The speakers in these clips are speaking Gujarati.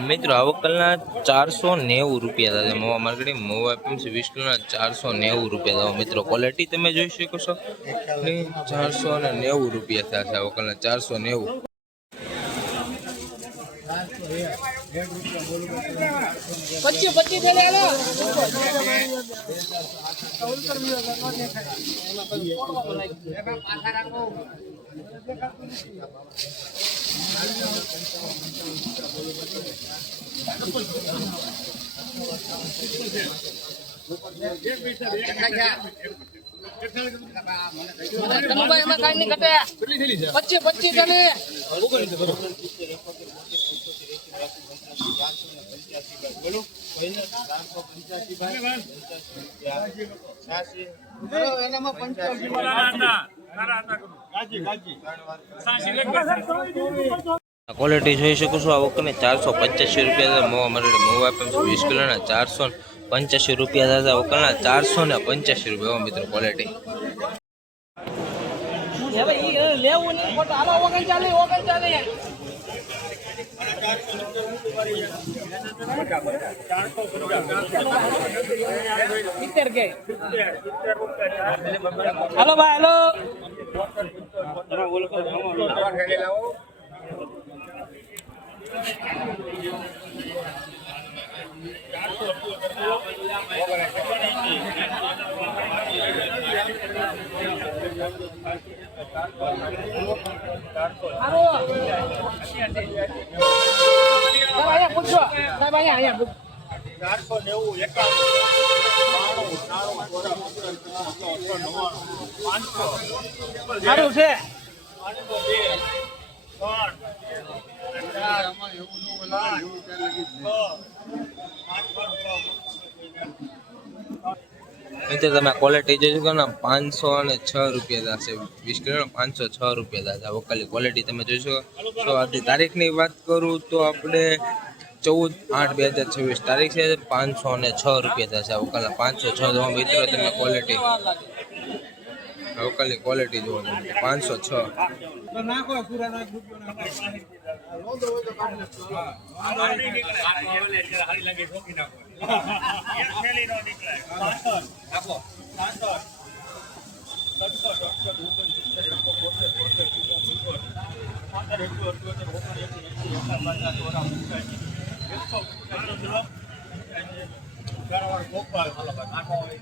મિત્રો આવકલના 490 રૂપિયા था महुआ मार्केट महुआ एपीएमसी 20 किलो 490 રૂપિયા था મિત્રો क्वालिटी તમે જોઈ શકો છો 490 રૂપિયા था આવકલના 490 25 चले आलो भाई में काई नहीं कटे 25 चले बोलो क्वालिटी જોઈ શકો છો આવકને 485 રૂપિયા મहुआ मार्केट महुआ एपीएमसी 20 किलो 485 રૂપિયા था આવકના 485 રૂપિયા મિત્રો क्वालिटी લેવું નહીં ફોટો હાલો ઓગન ચાલે के हेलो भाई हेलो पूछो आया 490 સારું છે मित्र તમે ક્વોલિટી જોઈ શકો ને 506 રૂપિયા થશે 20 કિલો 506 રૂપિયા થશે વકાલી ક્વોલિટી તમે જોઈ શકો તો આજની તારીખની વાત કરું તો આપણે 14/8/2026 તારીખ છે 506 રૂપિયા થશે વકાલના 506 જો મિત્રો તમે ક્વોલિટી વકાલની ક્વોલિટી જુઓ 506 નાખો પૂરા નાખ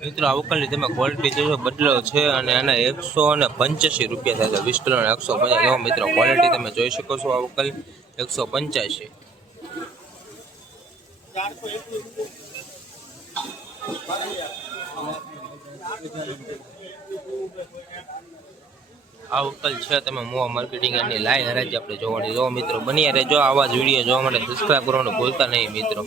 મિત્રો આવકલની તમે ક્વોલિટી જોશો બદલો છે અને આના 185 રૂપિયા થશે 20 કિલો 150 જો મિત્રો ક્વોલિટી તમે જોઈ શકો છો આવકલ 185 આવકલ છે તમે મहुआ માર્કેટિંગ ની લાઈવ હરાજી આપણે જોવાની જો મિત્રો બન્યા રહેજો આવા જ વિડીયો જોવા માટે સબસ્ક્રાઇબ કરવાનું ભૂલતા નહીં મિત્રો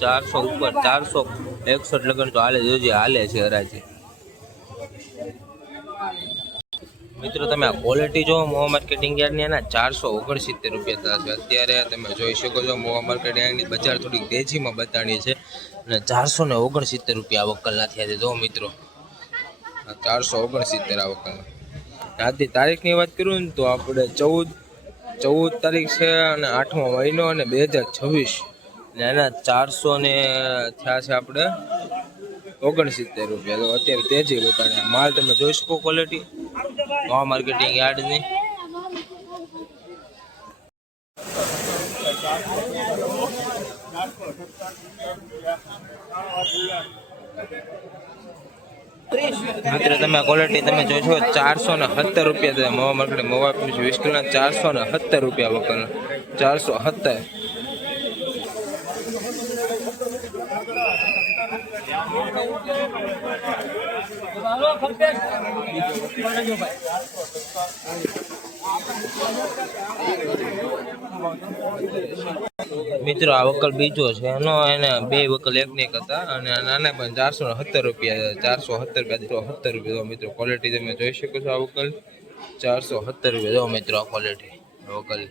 ચારસો ઉપર 461 લગન તો હાલે જોજે હાલે છે હરાજી મિત્રો તમે આ ક્વોલિટી જો મहुआ માર્કેટિંગ યાર્ડની એના 469 રૂપિયા થશે અત્યારે તમે જોઈ શકો છો મहुआ માર્કેટિંગ યાર્ડની બજાર થોડીક તેજીમાં બતાણી છે અને 469 રૂપિયા આવકલના થયા છે જો મિત્રો 469 આવકલના આજની તારીખની વાત કરું ને તો આપણે 14 તારીખ છે અને 8મો મહિનો અને 2026 ને એના 400 ને થયા છે આપણે 69 રૂપિયા તો અત્યારે તેજી બતાડે માલ તમે જોઈ શકો ક્વોલિટી મहुआ માર્કેટિંગ યાર્ડની मित्र તમે ક્વોલિટી તમે જોશો 470 રૂપિયા છે મहुआ માર્કેટ મहुआ 20 કિલો 470 રૂપિયા વકલ 470 મિત્રો આ વકલ બીજો છે એનો એને બે વકલ એક ને એક હતા અને આ નાના પણ 470 રૂપિયા 470 રૂપિયા મિત્રો ક્વોલિટી તમે જોઈ શકો છો આ વકલ 470 રૂપિયા જો મિત્રો આ ક્વોલિટી વકલ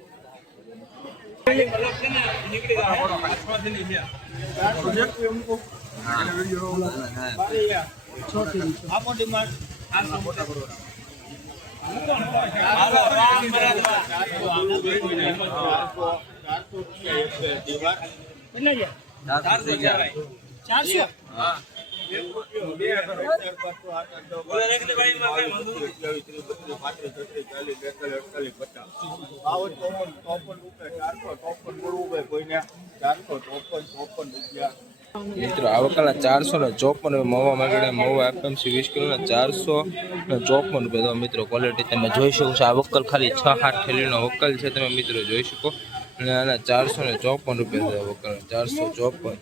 મિત્રો આ વકલના 454 મવા માંગડે મવા એફએમસી 20 કિલો 454 રૂપિયા મિત્રો ક્વોલિટી તમે જોઈ શકો છો આ વકલ ખાલી 6-8 થેલીનો વકલ છે તમે મિત્રો જોઈ શકો અને આના 454 રૂપિયા છે વકલ 454